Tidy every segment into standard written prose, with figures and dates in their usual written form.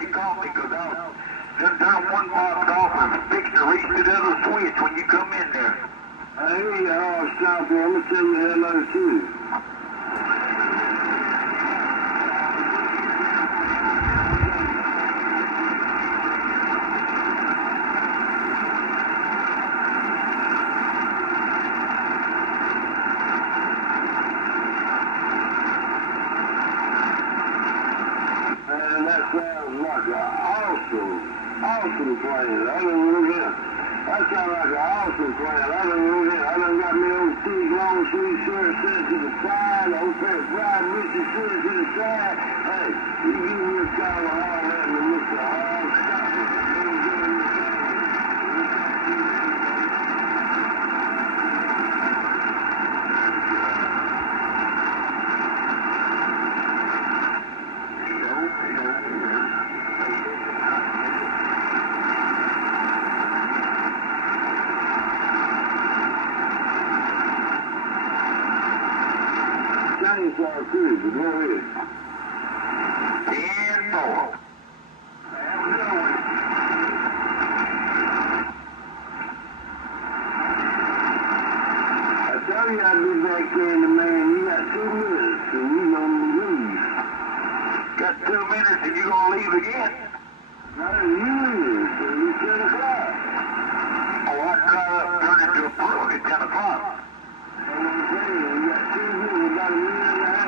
get your coffee, because I'll just turn one box off and fix to reach to the other switch when you come in there. I hear you, stop here. I'm going to tell you hello, too. And that sounds like an awesome plan. I done look at that sounds like an awesome plan. I done look at I done got me old thick, long sleeve shirt set to the side, old pair of fried Mr. shirt to the side. Hey, you give me a call and holler at me, Mr. Hall. Stop it. Chainsaw Cruiser, go ahead. 10-4. I told you I'd be back there in the man. You got 2 minutes, so we gonna leave. Got 2 minutes and you gonna leave again? Not as you is, so it's 10 o'clock. Oh, I drive up and turn into a pro at 10 o'clock. That's what I'm saying. You got 2 minutes, about a minute and a half.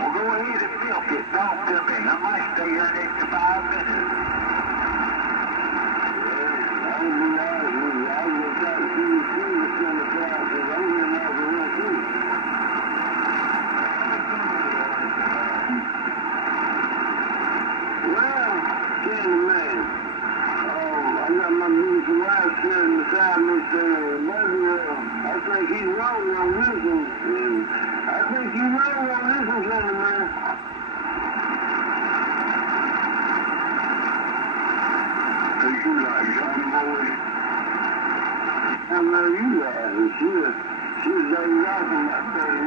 Well, go ahead and milk it. Talk to me. I might stay here an extra 5 minutes. I would be honest with you. I was gonna try to see you through the 10 o'clock, because I'm getting off the real quick. Well, Candy Man, I got my beautiful wife sitting beside me saying, baby, I think he's wrong on this one, and I think you're wrong on this one, Candy Man. Who you like, Johnny Boy? I know you guys. She was laying off in that thing.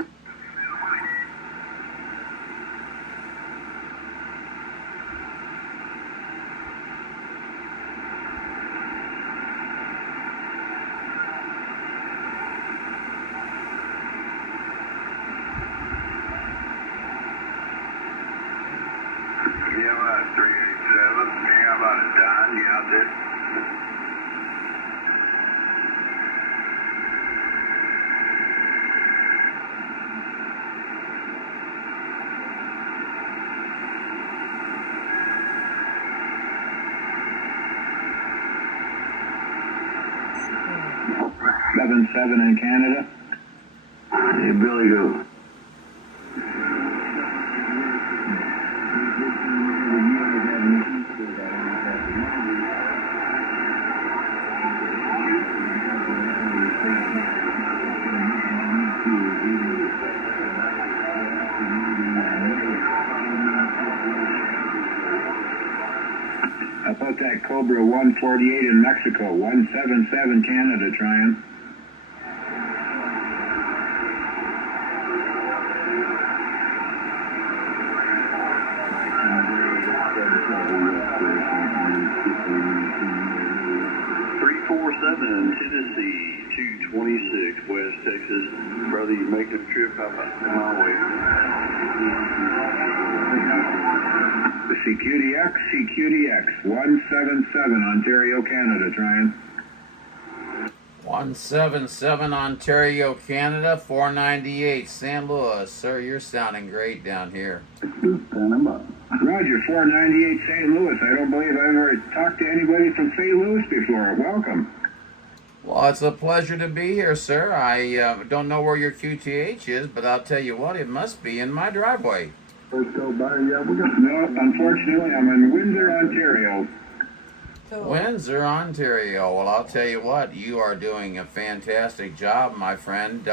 Yeah, 387. Yeah, about it, Don. You out there? Seven in Canada. Hey, Billy, go. How about that Cobra 148 in Mexico? 177 Canada trying. Tennessee, 226, West Texas. Brother, you making a trip? How about my way? The CQDX 177 Ontario, Canada trying. 177 Ontario, Canada, 498 St. Louis. Sir, you're sounding great down here. Roger, 498 St. Louis. I don't believe I've ever talked to anybody from St. Louis before. Welcome. Well, it's a pleasure to be here, sir. I don't know where your QTH is, but I'll tell you what, it must be in my driveway. First go by, yeah, we got. No, unfortunately, I'm in Windsor, Ontario. Windsor, Ontario. Well, I'll tell you what, you are doing a fantastic job, my friend.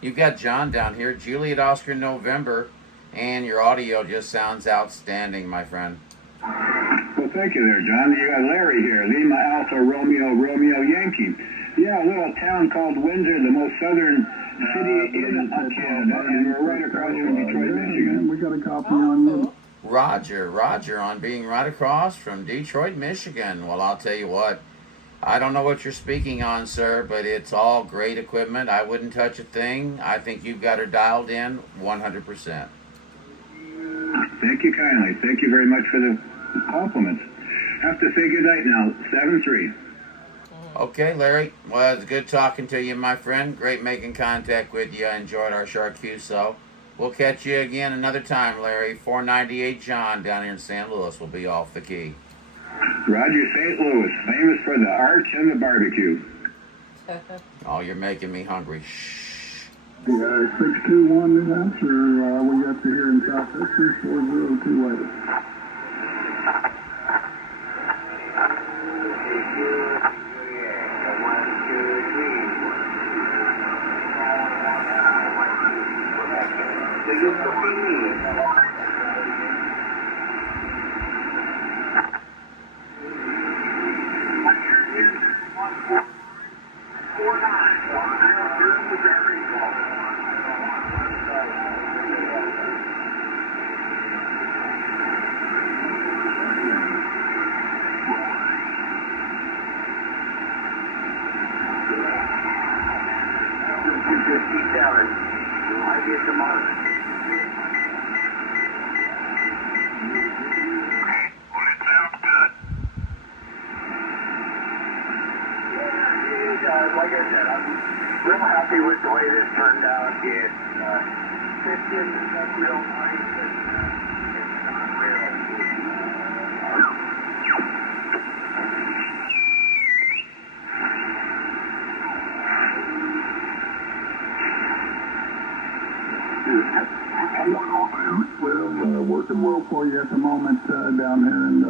You've got John down here, Juliet Oscar November, and your audio just sounds outstanding, my friend. Well, thank you there, John. You got Larry here, Lima Alpha Romeo Yankee. Yeah, a little town called Windsor, the most southern city in Canada, and we're right across from Detroit, Michigan. We got a copy on you. Roger on being right across from Detroit, Michigan. Well, I'll tell you what, I don't know what you're speaking on, sir, but it's all great equipment. I wouldn't touch a thing. I think you've got her dialed in 100%. Thank you kindly. Thank you very much for the compliments. Have to say goodnight now. 7-3. Okay, Larry. Well, it's good talking to you, my friend. Great making contact with you. I enjoyed our Charcuteau. We'll catch you again another time, Larry. 498 John down here in St. Louis will be off the key. Roger, St. Louis, famous for the arch and the barbecue. Oh, you're making me hungry. Shh. 621 New Hampshire, we got you here in South Texas, 402 later. Like I said, I'm real happy with the way this turned out. It fits in real nice. It's not real. Well, working well for you at the moment down here, and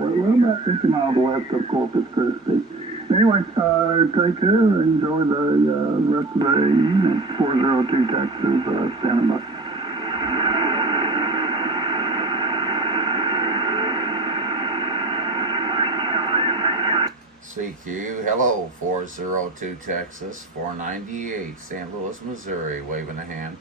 we're about 50 miles west of Corpus Christi. Anyway, take care. Enjoy the rest of the evening. 402 Texas, standing by. CQ, hello, 402 Texas, 498 St. Louis, Missouri, waving a hand.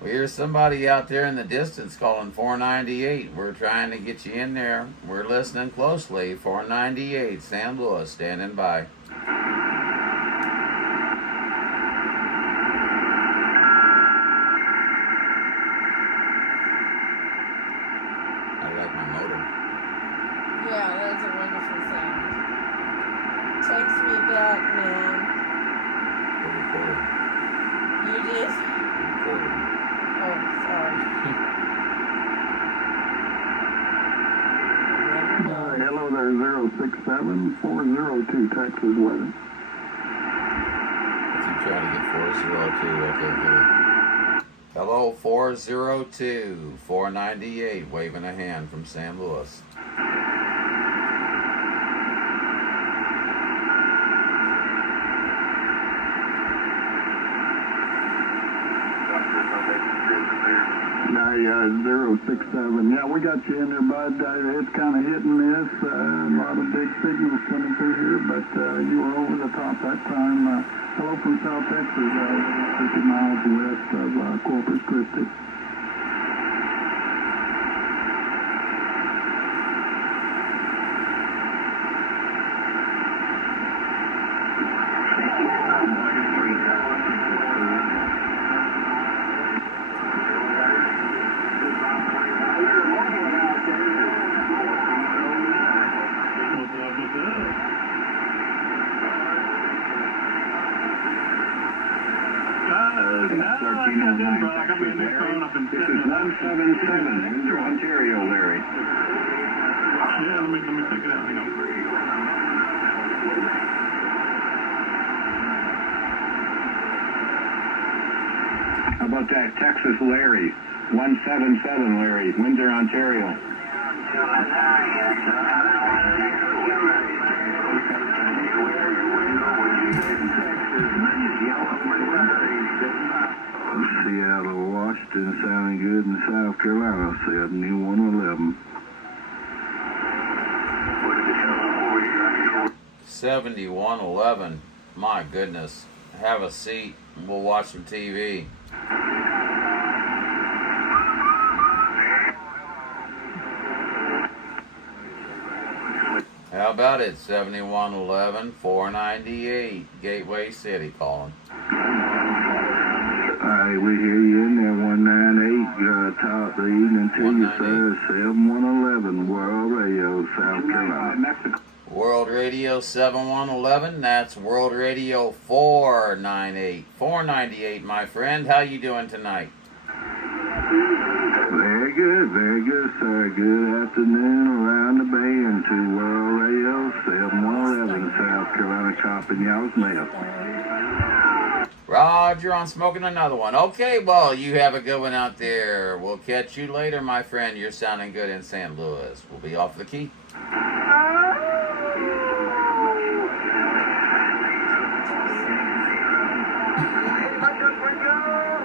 We hear somebody out there in the distance calling 498. We're trying to get you in there. We're listening closely. 498 St. Louis, standing by. I like my motor. Yeah, that's a wonderful sound. Takes me back, man. You did? Oh, sorry. Hello there, 067 402 Texas weather. Keep trying to get 402. Okay, good. Hello, 402 498, waving a hand from St. Louis. Yeah, 067. Yeah, we got you in there, bud. It's kind of hit and miss. A lot of big signals coming through here, but you were over the top that time. Hello from South Texas, 50 miles west of Corpus Christi. This is 177, Windsor, Ontario, Larry. Yeah, let me check it out. Hang on. How about that Texas Larry? 177, Larry, Windsor, Ontario. Seattle, Washington, sounding good in South Carolina, 7111. What did it come over here? 7111. My goodness. Have a seat. We'll watch some TV. How about it? 7111 498 Gateway City calling. Hey, we hear you in there, 198, top the evening to you, sir, 7111, World Radio, South Carolina. World Radio 7111. That's World Radio 498. 498, my friend. How you doing tonight? Very good, sir. Good afternoon around the bay and to World Radio 7111, South Carolina, copping y'all's mail. Roger on smoking another one. Okay, well, you have a good one out there. We'll catch you later, my friend. You're sounding good in St. Louis. We'll be off the key.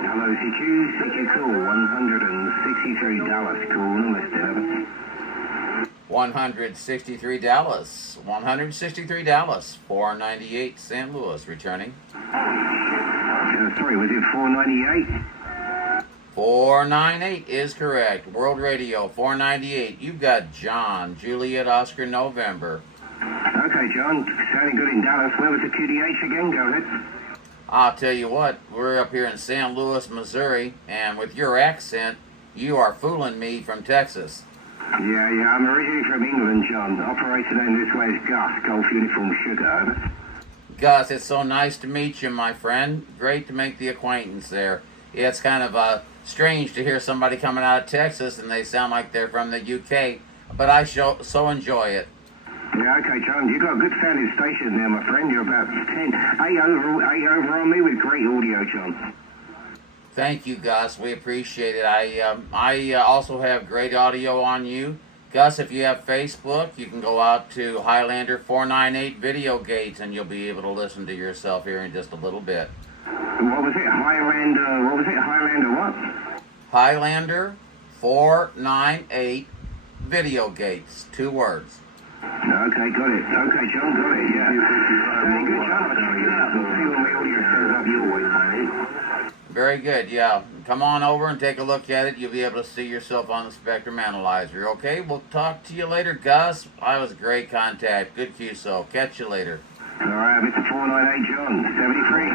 Hello, CQ call, $163, call and list service. $163. $163. 498 St. Louis returning. Sorry, was it 498? 498 is correct. World Radio 498. You've got John, Juliet, Oscar, November. Okay, John, sounding good in Dallas. Where was the QDH again? Go ahead. I'll tell you what, we're up here in St. Louis, Missouri, and with your accent, you are fooling me from Texas. Yeah, I'm originally from England, John. Operator down this way is Gus, Golf Uniform Sugar, over. Gus, it's so nice to meet you, my friend. Great to make the acquaintance there. Yeah, it's kind of strange to hear somebody coming out of Texas and they sound like they're from the UK, but I so enjoy it. Yeah, okay, John, you got a good sounding station there, my friend. You're about 8 over on me with great audio, John. Thank you, Gus. We appreciate it. I also have great audio on you. Gus, if you have Facebook, you can go out to Highlander 498 Video Gates and you'll be able to listen to yourself here in just a little bit. What was it? Highlander what? Highlander 498 Video Gates. 2 words. Okay, got it. Okay, John, got it, yeah. Very good, John. I'll check it out and see when my audio shows up your way, mate. Very good, yeah. Come on over and take a look at it. You'll be able to see yourself on the Spectrum Analyzer. Okay, we'll talk to you later, Gus. I was great contact. Good QSO. Catch you later. All right, Mr. 498, John, 73.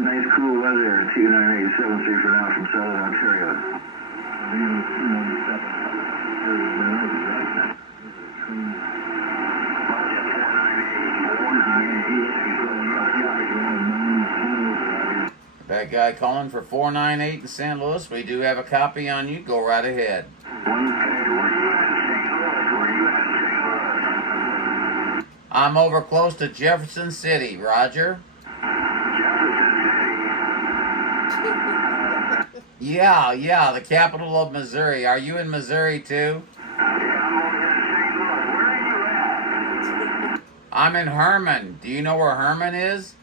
Nice cool weather at 298 7th Street for now from Southern Ontario. That guy calling for 498 in St. Louis. We do have a copy on you. Go right ahead. I'm over close to Jefferson City. Roger. Yeah, the capital of Missouri. Are you in Missouri too? I'm in Herman. Do you know where Herman is?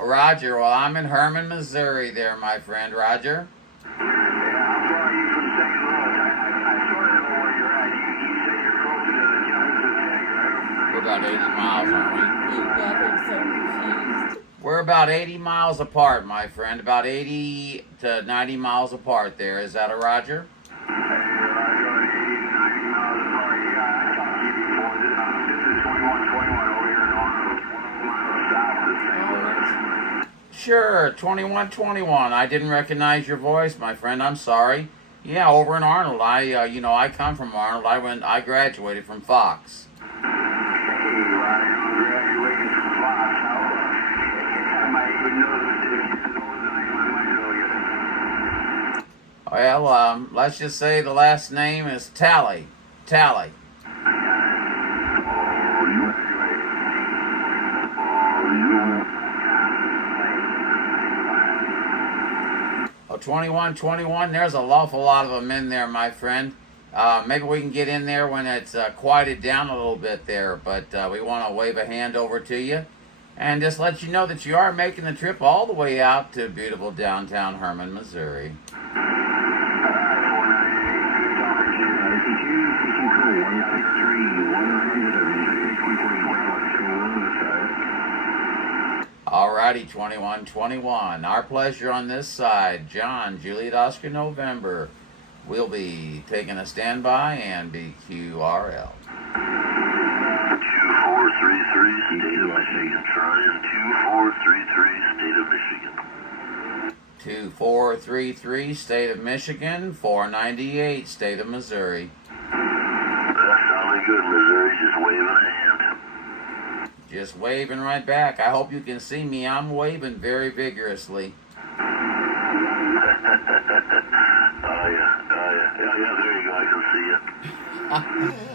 Roger, well, I'm in Herman, Missouri there, my friend. Roger? We're about 80 miles, aren't we? You got him so confused. We're about 80 miles apart, my friend. About 80 to 90 miles apart there. Is that a Roger? Sure, 2121. I didn't recognize your voice, my friend. I'm sorry. Yeah, over in Arnold. I come from Arnold. I graduated from Fox. Well, let's just say the last name is Tally. Tally. 2121, there's an awful lot of them in there, my friend. Maybe we can get in there when it's quieted down a little bit there, but we want to wave a hand over to you and just let you know that you are making the trip all the way out to beautiful downtown Herman, Missouri. Alrighty, 2121. Our pleasure on this side. John, Juliet, Oscar, November. We'll be taking a standby and BQRL. 2433, State of Michigan. Trying 2433, State of Michigan. 2433, State of Michigan. 498, State of Missouri. That sounded good, Missouri. Just waving a hand. Just waving right back. I hope you can see me. I'm waving very vigorously. Oh, yeah. Yeah, there you go. I can see you.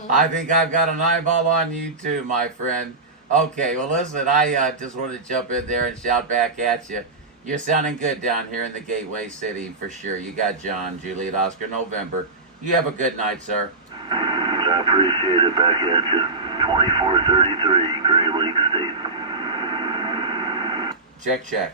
I think I've got an eyeball on you too, my friend. Okay, well listen, I just wanted to jump in there and shout back at you. You're sounding good down here in the Gateway City for sure. You got John, Juliet, Oscar, November. You have a good night, sir. I appreciate it. Back at you. 2433, Gray Lake State. Check, check.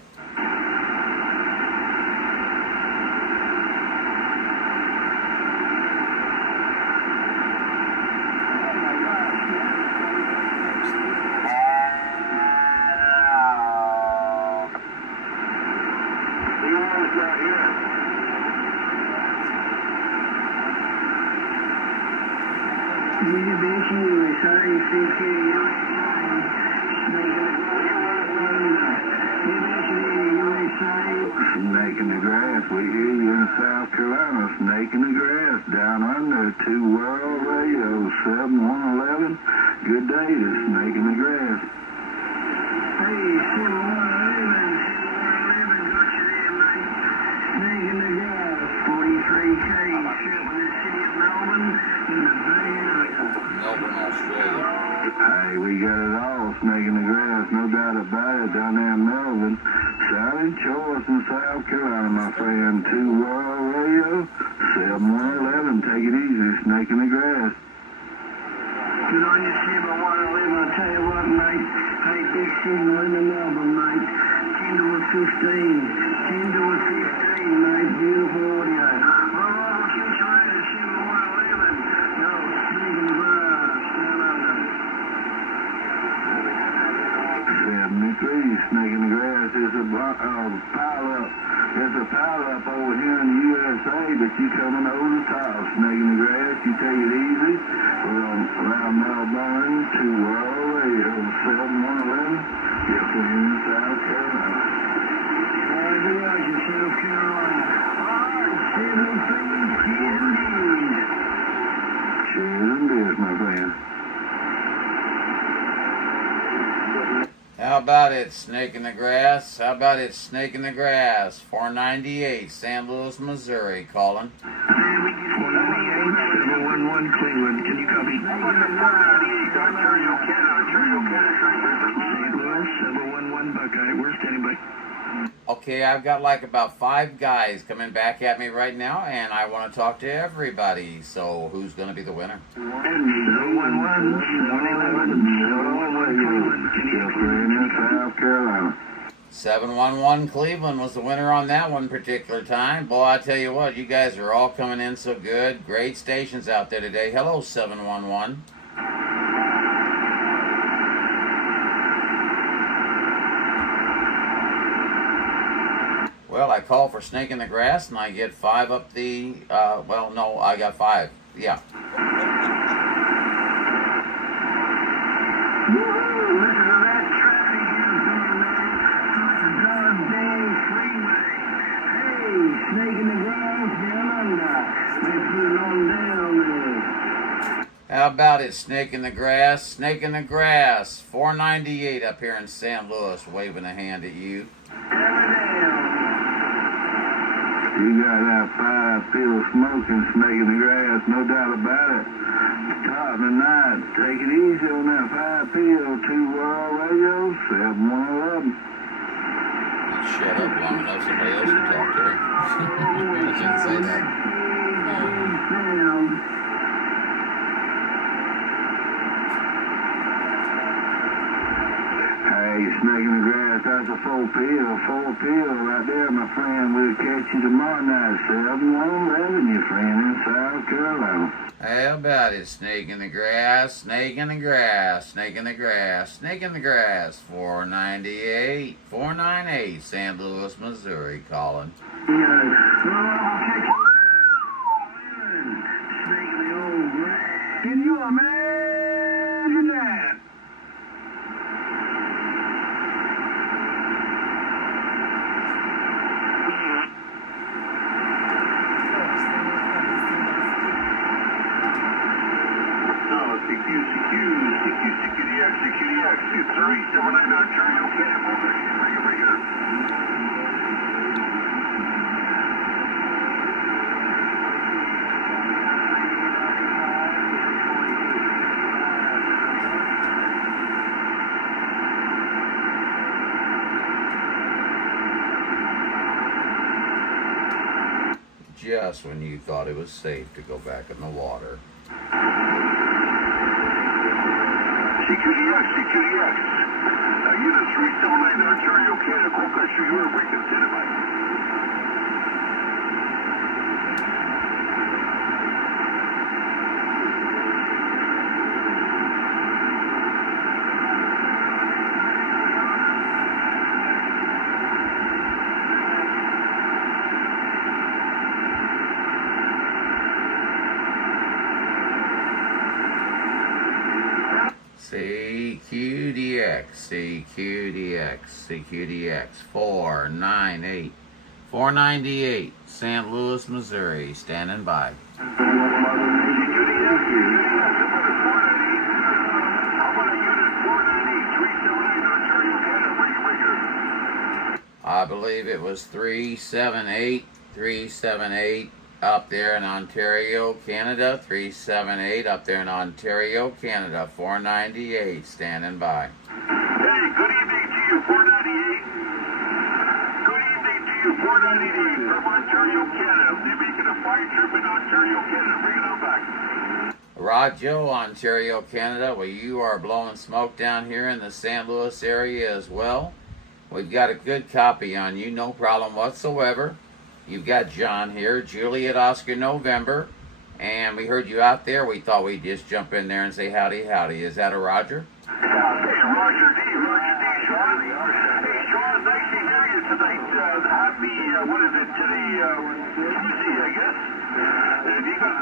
Snake in the grass, we hear you in South Carolina. Snake in the grass, down under 2 World Radio, 7111. Good day to Snake in the grass. Hey, 7111, got you there, mate. Snake in the grass, 43K, ship in the city of Melbourne, in the Bay Area. Melbourne, Australia. Hey, we got it all, Snake in the grass, no doubt about it, down there in Melbourne. Solid choice in South Carolina, my friend. 2 World Radio, 7111. Take it easy, Snake in the grass. Good on you, 7111. I'll tell you what, mate. Hey, big signal in the Melbourne, mate. 10 to a 15. 10 to a 15, mate. Beautiful audio. I'll shoot you later, 7111. No, Snake in the grass, down under. 73, Snake in the grass is a pile-up. It's a pile-up over here in the USA, but you coming over the top. Snake in the grass, you take it easy. We're around Melbourne, 2 World Radio, 7111. Yes, we're in South Carolina. Roger, South Carolina. All right, 73, cheers indeed. Cheers indeed, my friend. How about it, Snake in the Grass? How about it, Snake in the Grass? 498, St. Louis, Missouri, calling. 711 Cleveland, can you copy? 711 Buckeye, we're standing by. Okay, I've got like about 5 guys coming back at me right now, and I want to talk to everybody. So, who's going to be the winner? 711 Cleveland, can you copy? South Carolina. 711 Cleveland was the winner on that one particular time. Boy, I tell you what, you guys are all coming in so good. Great stations out there today. Hello, 711. Well, I call for Snake in the Grass, and I get 5 up the, well, no, I got 5. Yeah. Listen to that traffic you're doing, man. It's a goddamn freeway. Hey, Snake in the grass, down under. Let's get it on down there. How about it, Snake in the Grass? Snake in the Grass. 498 up here in St. Louis, waving a hand at you. You got that 5-field smoking, Snake in the grass, no doubt about it. Top of the night, take it easy on that 5-field, 2 World Radio, 7111. Shut up long enough, somebody else can talk to her. I shouldn't say that. Hey, Snake in the grass, that's a 4P or 4P right there, my friend. We'll catch you tomorrow night, 7-1-11, your friend in South Carolina. How about it? Snake in the grass, snake in the grass, snake in the grass, snake in the grass. 498, 498, St. Louis, Missouri, calling. Snake in the old grass. Can you imagine that? CQDX, 379 Ontario, Canada, regular. Just when you thought it was safe to go back in the water. CQDX. Unit 379 Ontario, Canada, Quokka, you are breaking Cinnamon. CQDX, 498, 498, St. Louis, Missouri, standing by. I believe it was 378 up there in Ontario, Canada. 378 up there in Ontario, Canada. 498 standing by. Hey, good evening to you, 498. Good evening to you, 498 from Ontario, Canada. They're making a fire trip in Ontario, Canada. Bring it on back. Rojo, Ontario, Canada. Well, you are blowing smoke down here in the St. Louis area as well. We've got a good copy on you, no problem whatsoever. You've got John here, Juliet Oscar November, and we heard you out there. We thought we'd just jump in there and say howdy, howdy. Is that a Roger? Hey, Roger D, Sean. Hey, Sean, nice to hear you tonight. Happy, what is it, today, Tuesday, I guess. And you got,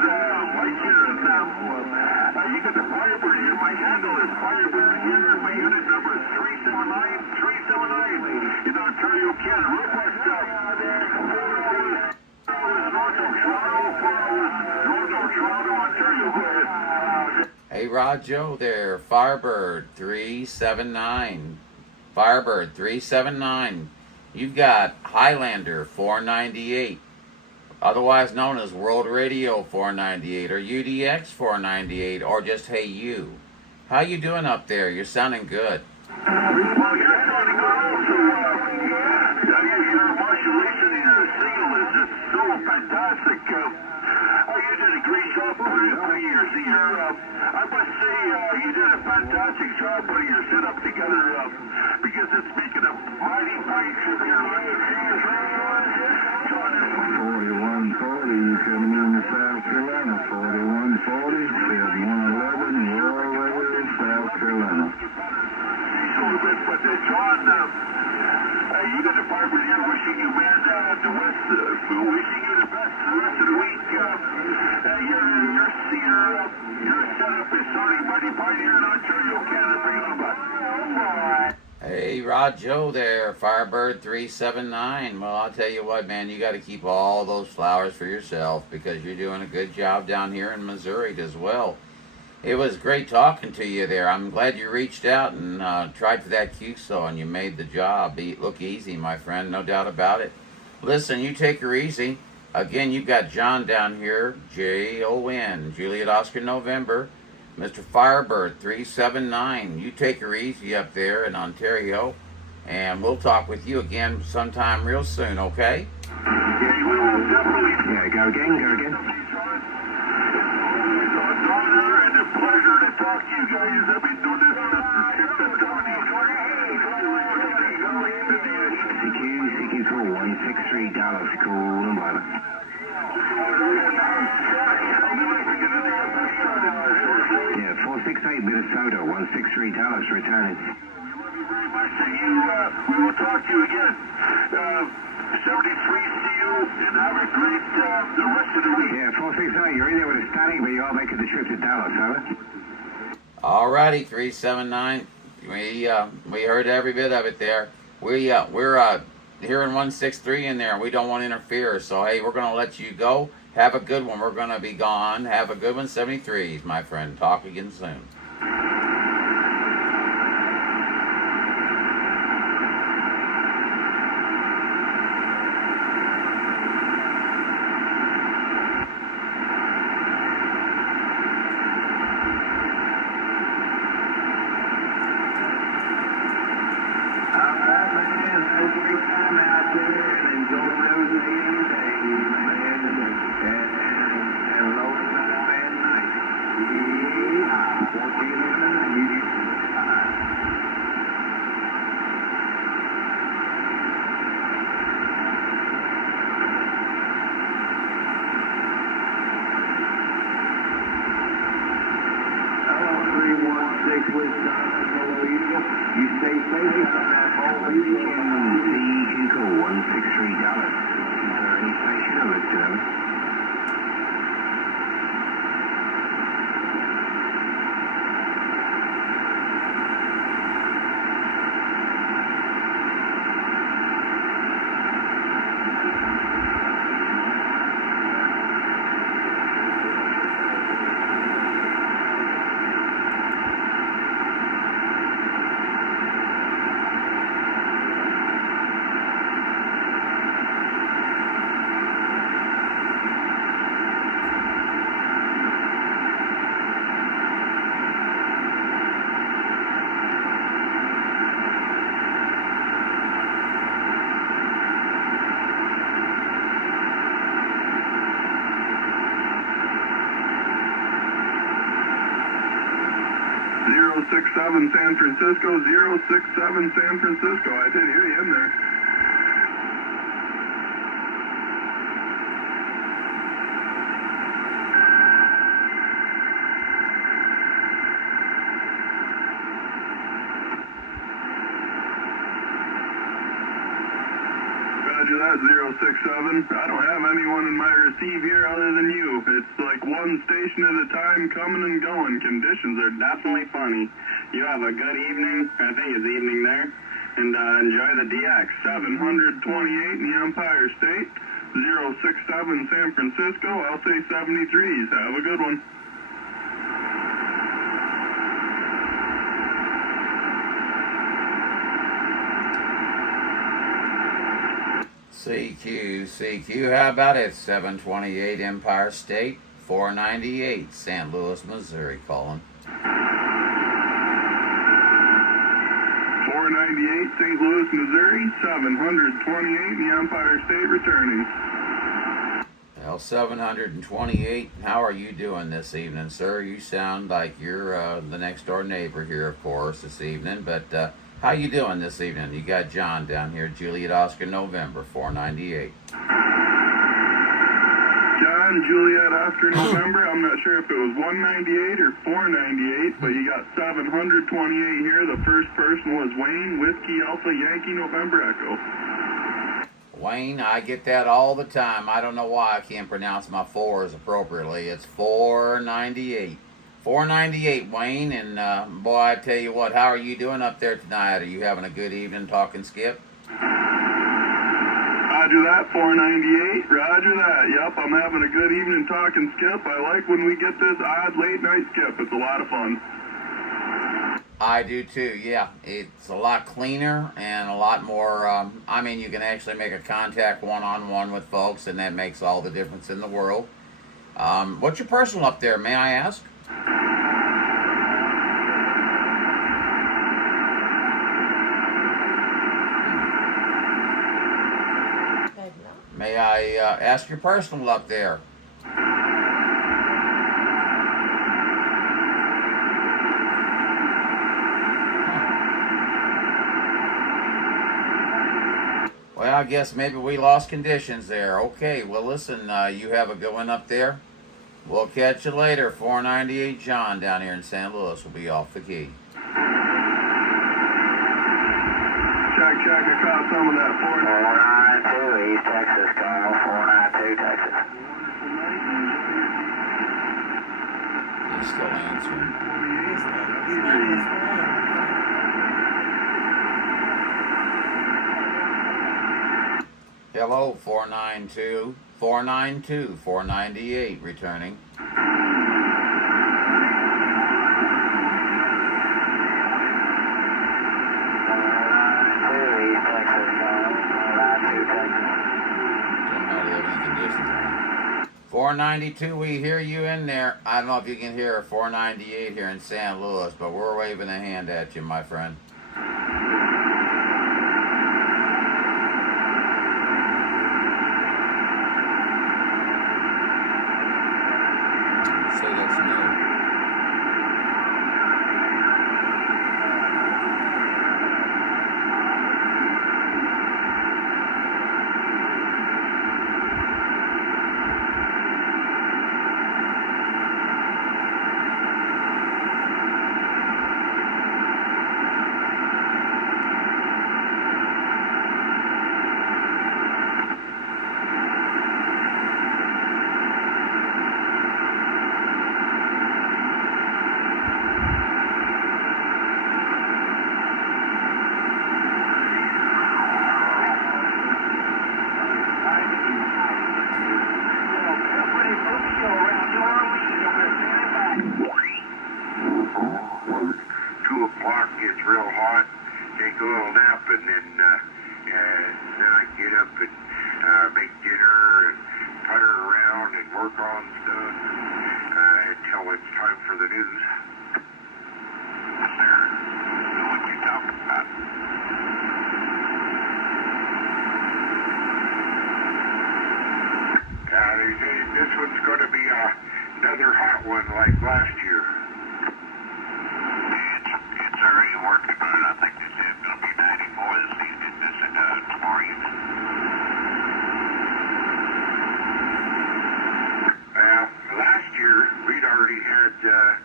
Mike here, and, you got the Firebird here. My handle is Firebird here. My unit number is 379 in Ontario, Canada. Request, Hey, Rojo there, Firebird 379. Firebird 379. You've got Highlander 498, otherwise known as World Radio 498, or UDX 498, or just Hey You. How you doing up there? You're sounding good. Well, you're sounding good also. Your modulation in your signal is just so fantastic. You did a great job putting your I must say, you did a fantastic job putting your setup together, because it's making a mighty fine trip here. 4140, you coming into South Carolina. 4140, 7111, Royal Radio, South Carolina. But John, you got the Firebird here wishing you, man, the West, wishing you the best the rest of the week. Your setup is sounding mighty fine here in Ontario, Canada. Bring it on back. Hey, Rojo there, Firebird 379. Well, I'll tell you what, man, you got to keep all those flowers for yourself, because you're doing a good job down here in Missouri as well. It was great talking to you there. I'm glad you reached out and tried for that QSO, and you made the job look easy, my friend, no doubt about it. Listen, you take her easy. Again, you've got John down here, Jon, Juliet Oscar November, Mr. Firebird 379. You take her easy up there in Ontario, and we'll talk with you again sometime real soon, okay? Yeah, go again. And a pleasure to talk to you guys. I've been doing this since 70. cool, 163 Dallas, cool and weather. Yeah, 468 Minnesota, 163 Dallas, returning. We will talk to you again. 73, see you, and have a great the rest of the week. Yeah, 468, you're in there with a static, but you are making the trip to Dallas, over. Alrighty, 379. We heard every bit of it there. We're hearing 163 in there. We don't want to interfere. So hey, we're gonna let you go. Have a good one. We're gonna be gone. Have a good one, 73s, my friend. Talk again soon. 316 Wisconsin, hello Eagle. You stay safe on that boat. CEQ call 163 Dallas. Is there any station or listed over? San Francisco, 067 San Francisco. I did hear you in there. Roger that, 067. I don't have anyone in my receive here other than you. It's like one station at a time, coming and going. Conditions are definitely funny. You have a good evening. I think it's evening there. And enjoy the DX 728 in the Empire State. 067 San Francisco. I'll say 73s. Have a good one. CQ, how about it? 728 Empire State, 498 St. Louis, Missouri, calling. 498 St. Louis, Missouri, 728 the Empire State returning. Well, 728, how are you doing this evening, sir? You sound like you're the next door neighbor here, of course, this evening, but how you doing this evening? You got John down here, Juliet Oscar November, 498. John, Juliet Oscar November, I'm not sure if it was 198 or 498, but you got 728 here. The first person was Wayne, Whiskey Alpha Yankee November Echo. Wayne, I get that all the time. I don't know why I can't pronounce my fours appropriately. It's 498. 498, Wayne, and boy, I tell you what, how are you doing up there tonight? Are you having a good evening talking skip? Roger that, 498. Roger that. Yep, I'm having a good evening talking skip. I like when we get this odd late night skip. It's a lot of fun. I do too, yeah. It's a lot cleaner and a lot more, I mean, you can actually make a contact one-on-one with folks, and that makes all the difference in the world. What's your personal up there, may I ask? May I ask your personal up there? Well, I guess maybe we lost conditions there. Okay, well, listen, you have a good one up there. We'll catch you later. 498 John down here in San Luis will be off the key. Check, I caught some of that 492 East Texas, call 492 Texas. He's still answering. His name is Wayne. Hello, 492. 492, 498 returning. East Texas, call 492 Texas. Don't hardly have any conditions on. 492, we hear you in there. I don't know if you can hear 498 here in San Luis, but we're waving a hand at you, my friend. Say that's no. Gets real hot, take a little nap, and then I get up and make dinner and putter around and work on stuff until it's time for the news. Yes, sir. Know what you're talking about. They say this one's going to be another hot one like last year. It's already working, but I think they say it's going to be 94 this evening, this morning. Well, last year we'd already had, a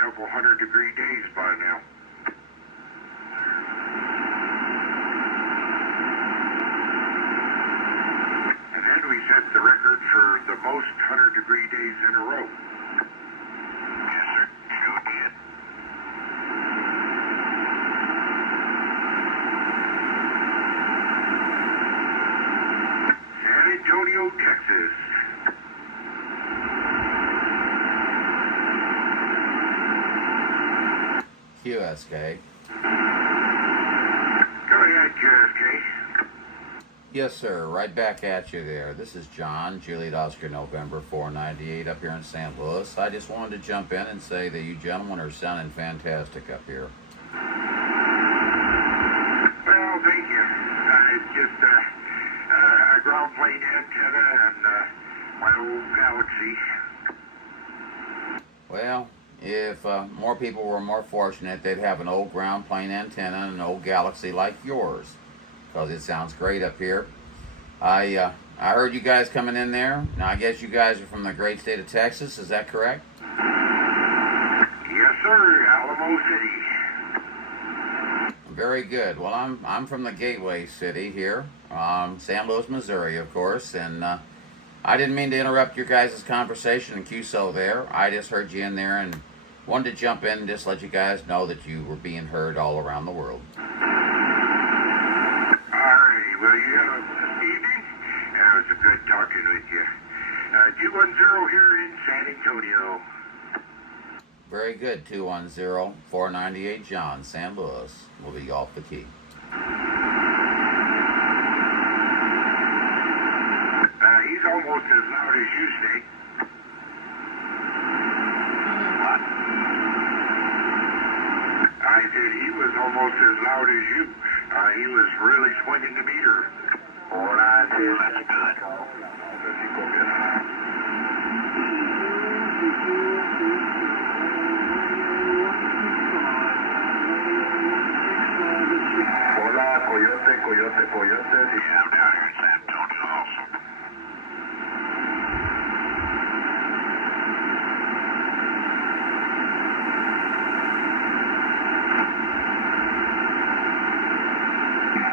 couple 100-degree days by now. And then we set the record for the most 100-degree days in a row. Yes, sir. Sure did. San Antonio, Texas. QSK. Go ahead, JFK. Yes, sir. Right back at you there. This is John, Juliet Oscar November 498 up here in St. Louis. I just wanted to jump in and say that you gentlemen are sounding fantastic up here. Well, thank you. It's just a ground plane antenna and my old Galaxy. Well, if more people were more fortunate, they'd have an old ground plane antenna and an old Galaxy like yours, because it sounds great up here. I heard you guys coming in there. Now, I guess you guys are from the great state of Texas. Is that correct? Yes, sir. Alamo City. Very good. Well, I'm from the Gateway City here, San Luis, Missouri, of course, and I didn't mean to interrupt your guys' conversation in QSO there. I just heard you in there and wanted to jump in and just let you guys know that you were being heard all around the world. Alrighty. Well, you have a evening. It was a good talking with you. 210 here in San Antonio. Very good. 210 498 John, San Luis will be off the key. He's almost as loud as you, Snake. What? I said he was almost as loud as you. He was really swinging the meter. 492. That's good. Hola, Coyote, Coyote, Coyote. Yes, sir. Yeah, I'm down here in San Antonio also.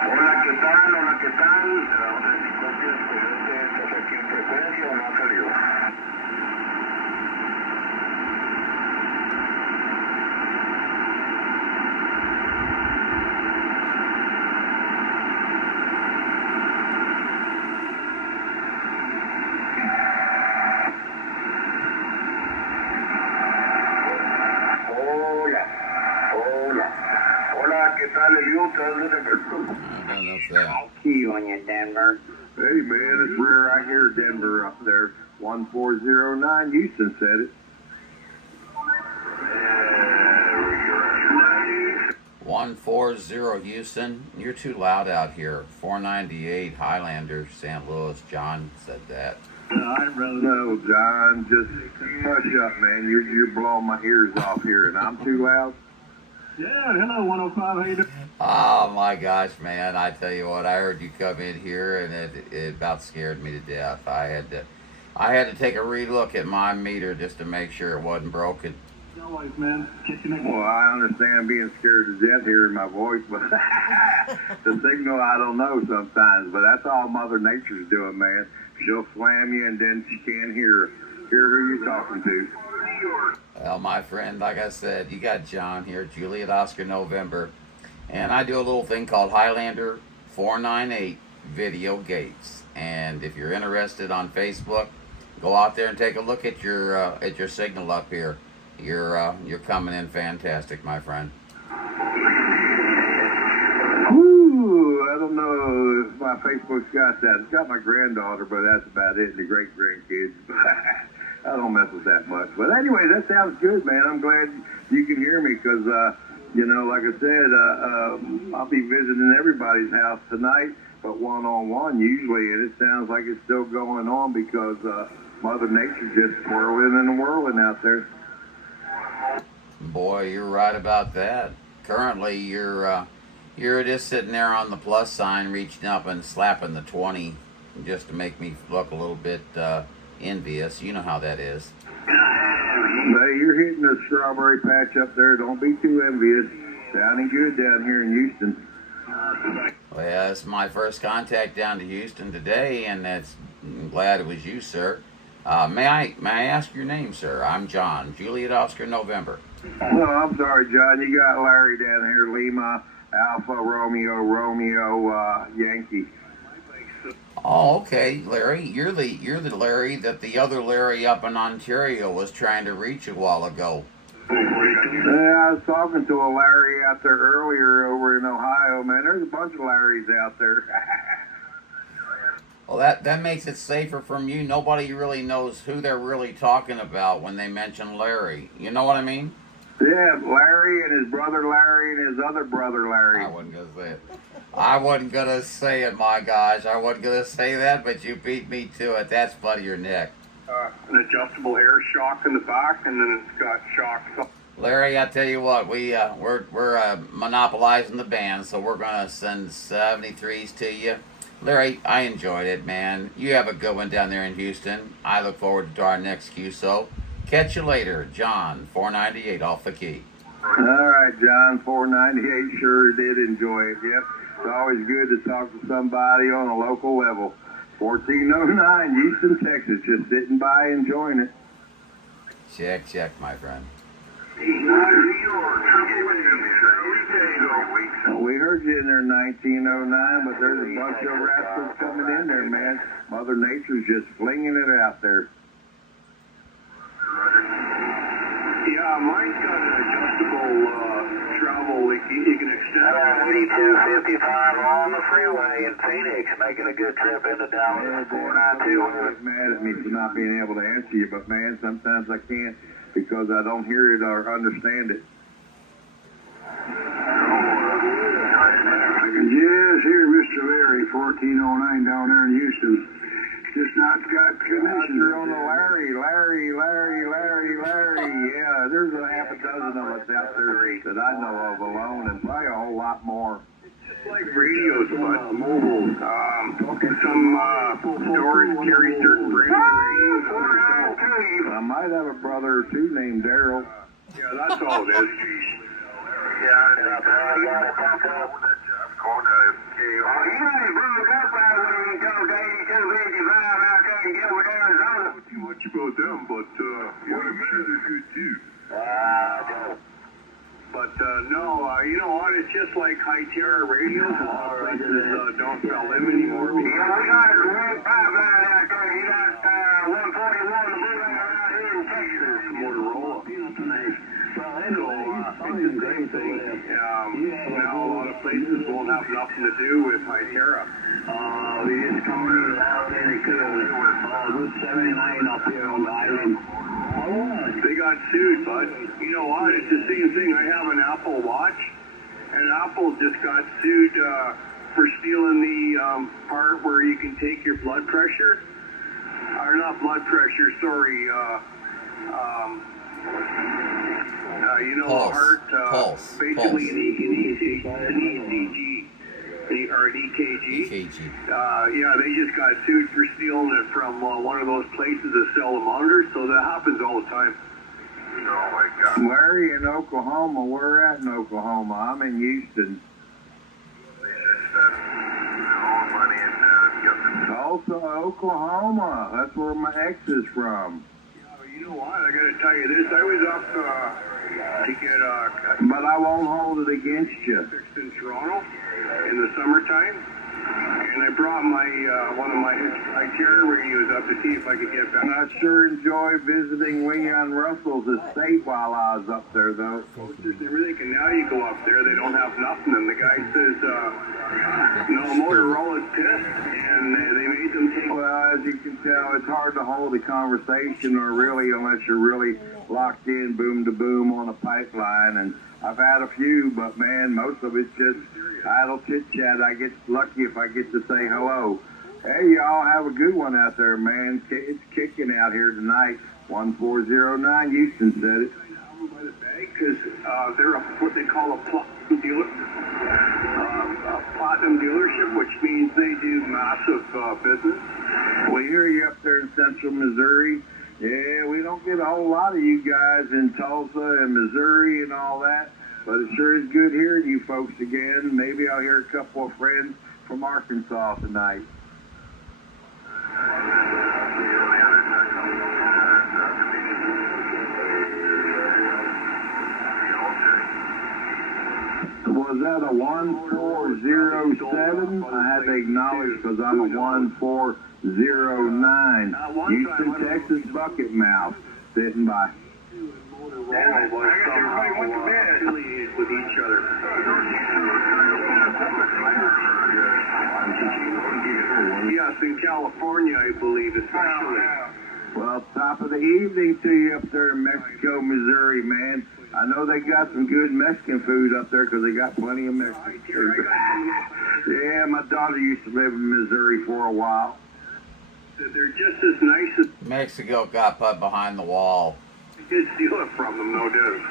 Hola, ¿qué tal? Hola, ¿qué tal? ¿Estás aquí en frecuencia o no ha salido? Hola, hola. Hola, ¿qué tal, Eliud? I don't know if that. See on you, Denver. Hey, man, it's rare I hear Denver up there. 1409, Houston said it. 140 Houston. You're too loud out here. 498 Highlander, St. Louis. John said that. No, John, just hush up, man. You're blowing my ears off here, and I'm too loud. Yeah, hello, 105. How you doing? Oh my gosh, man! I tell you what, I heard you come in here, and it about scared me to death. I had to take a relook at my meter just to make sure it wasn't broken. Always, man. Catch you next Well, I understand being scared to death hearing my voice, but the signal I don't know sometimes. But that's all Mother Nature's doing, man. She'll slam you, and then she can't hear who you're talking to. Well, my friend, like I said, you got John here, Juliet Oscar November, and I do a little thing called Highlander 498 Video Gates. And if you're interested on Facebook, go out there and take a look at your signal up here. You're coming in fantastic, my friend. Ooh, I don't know if my Facebook's got that. It's got my granddaughter, but that's about it, and the great-grandkids. I don't mess with that much. But anyway, that sounds good, man. I'm glad you can hear me because, like I said, I'll be visiting everybody's house tonight, but one-on-one usually, and it sounds like it's still going on because Mother Nature's just whirling and whirling out there. Boy, you're right about that. Currently, you're just sitting there on the plus sign, reaching up and slapping the 20 just to make me look a little bit envious. You know how that is. Hey, you're hitting the strawberry patch up there. Don't be too envious. Sounding good down here in Houston. Well, it's my first contact down to Houston today, and I'm glad it was you, sir. May I ask your name, sir? I'm John, Juliet Oscar November. Oh, I'm sorry, John. You got Larry down here, Lima, Alpha, Romeo, Yankee. Oh, okay, Larry. You're the Larry that the other Larry up in Ontario was trying to reach a while ago. Yeah, I was talking to a Larry out there earlier over in Ohio, man. There's a bunch of Larrys out there. Well, that makes it safer from you. Nobody really knows who they're really talking about when they mention Larry. You know what I mean? Yeah, Larry and his brother Larry and his other brother Larry. I wasn't gonna say it. I wasn't gonna say it, my gosh. I wasn't gonna say that, but you beat me to it. That's funnier, Nick. An adjustable air shock in the back, and then it's got shocks. Larry, I tell you what, we're monopolizing the band, so we're gonna send 73s to you. Larry, I enjoyed it, man. You have a good one down there in Houston. I look forward to our next QSO. Catch you later, John, 498 off the key. All right, John, 498 sure did enjoy it. Yep, it's always good to talk to somebody on a local level. 1409, Houston, Texas, just sitting by enjoying it. Check, my friend. We heard you in there 1909, but there's a bunch of rascals coming in there, man. Mother Nature's just flinging it out there. Yeah, mine's got an adjustable travel. You can extend. 8255 on the freeway in Phoenix, making a good trip into Dallas. 492. Mad at me for not being able to answer you, but man, sometimes I can't because I don't hear it or understand it. Yes, here, Mr. Larry, 1409 down there in Houston. Just not got connection. You're on the Larry. Yeah, there's a half a dozen of us out there that I know of alone, and probably a whole lot more. like radios, but some stores carry certain brands of radios. I might have a brother or two named Daryl. Yeah, that's all it is. Too much about them, but I'm sure they're good too. But no, you know what? It's just like High Terra radios. A lot of places don't sell them anymore. Yeah, we got a red pipeline out there. You got 141 out here in Texas. Motorola. So it's a great thing. Now a lot of places won't have nothing to do with High Terra. We just come out there and kill Route 79 up here on the island. They got sued, bud. You know what? It's the same thing. I have an Apple Watch, and Apple just got sued for stealing the part where you can take your blood pressure. Or not blood pressure, sorry. You know, Pulse. heart. Pulse. Basically Pulse. an ECG. Or an EKG. EKG. Yeah, they just got sued for stealing it from one of those places that sell the monitors, so that happens all the time. Oh my God. Where are you in Oklahoma? We're at in Oklahoma. I'm in Houston. Tulsa, Oklahoma. That's where my ex is from. You know what? I gotta tell you this. I was up to get But I won't hold it against you. fixed in Toronto in the summertime, and I brought my one of my High Terra radios up to see if I could get back. And I sure enjoy visiting Leon Russell's estate while I was up there, though. Posters and everything, and now you go up there, they don't have nothing, and the guy says, no, Motorola's pissed, and they made them take. Well, as you can tell, it's hard to hold a conversation, or really, unless you're really locked in boom to boom on a pipeline. And I've had a few, but man, most of it's just idle chit chat. I get lucky if I get to say hello. Hey, y'all have a good one out there, man. It's kicking out here tonight. 1409 Houston said it. By the bag, because they're what they call a platinum dealer, a platinum dealership, which means they do massive business. We hear you up there in central Missouri. Yeah, we don't get a whole lot of you guys in Tulsa and Missouri and all that, but it sure is good hearing you folks again. Maybe I'll hear a couple of friends from Arkansas tonight. Was that a 1407? I had to acknowledge because I'm a 1409. Houston, Texas bucket mouth sitting by. Motorola was somehow affiliated with each other. Yes, in California, I believe, especially. Well, top of the evening to you up there in Mexico, Missouri, man. I know they got some good Mexican food up there because they got plenty of Mexican food. Yeah, my daughter used to live in Missouri for a while. They're just as nice as Mexico got put behind the wall. you did steal it from them, no doubt.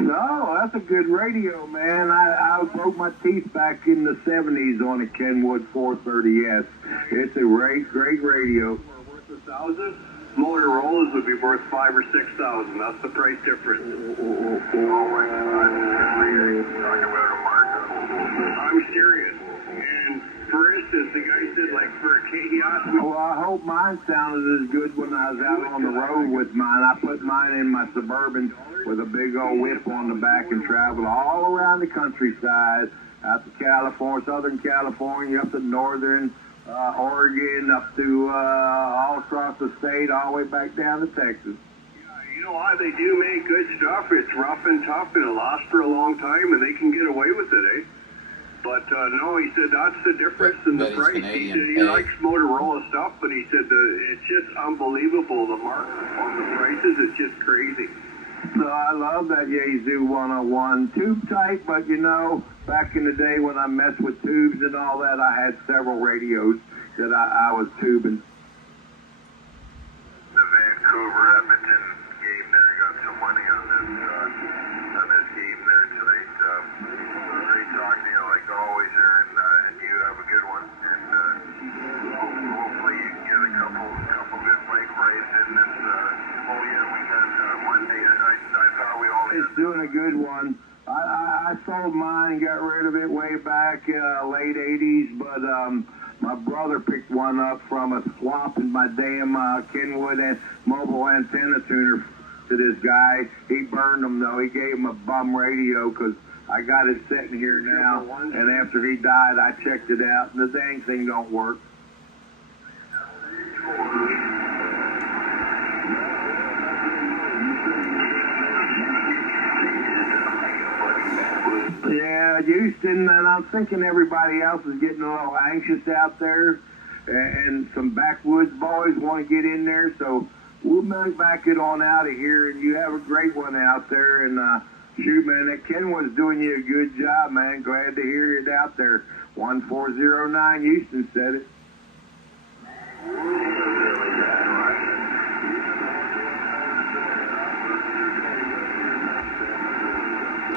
No, that's a good radio, man. I broke my teeth back in the 70s on a Kenwood 430S. It's a great radio. Worth $1,000. Motorola's would be worth $5,000 or $6,000. That's the price difference. I'm serious. And for instance, the guy said, like, for a he asked me. Well, I hope mine sounded as good when I was out on the road with mine. I put mine in my Suburban with a big old whip on the back and traveled all around the countryside, out to California, Southern California, up to Northern Oregon, up to all across the state, all the way back down to Texas. You know what? They do make good stuff. It's rough and tough, and it lasts for a long time, and they can get away with it, eh? But no, he said that's the difference in the But he's price. He Canadian, said he eh? likes Motorola stuff, but he said it's just unbelievable. The mark on the prices is just crazy. So I love that Yazoo 101 tube type, but you know, back in the day when I messed with tubes and all that, I had several radios that I was tubing. The Vancouver Edmonton game there got some one. I sold mine and got rid of it way back late 80s, but my brother picked one up from a swap in my damn Kenwood and mobile antenna tuner to this guy. He burned them, though. He gave him a bum radio because I got it sitting here now, and after he died, I checked it out, and the dang thing don't work. Yeah, Houston, and I'm thinking everybody else is getting a little anxious out there, and some backwoods boys want to get in there, so we'll back it on out of here, and you have a great one out there, and shoot, man, that Kenwood's doing you a good job, man. Glad to hear it out there. 1409 Houston said it.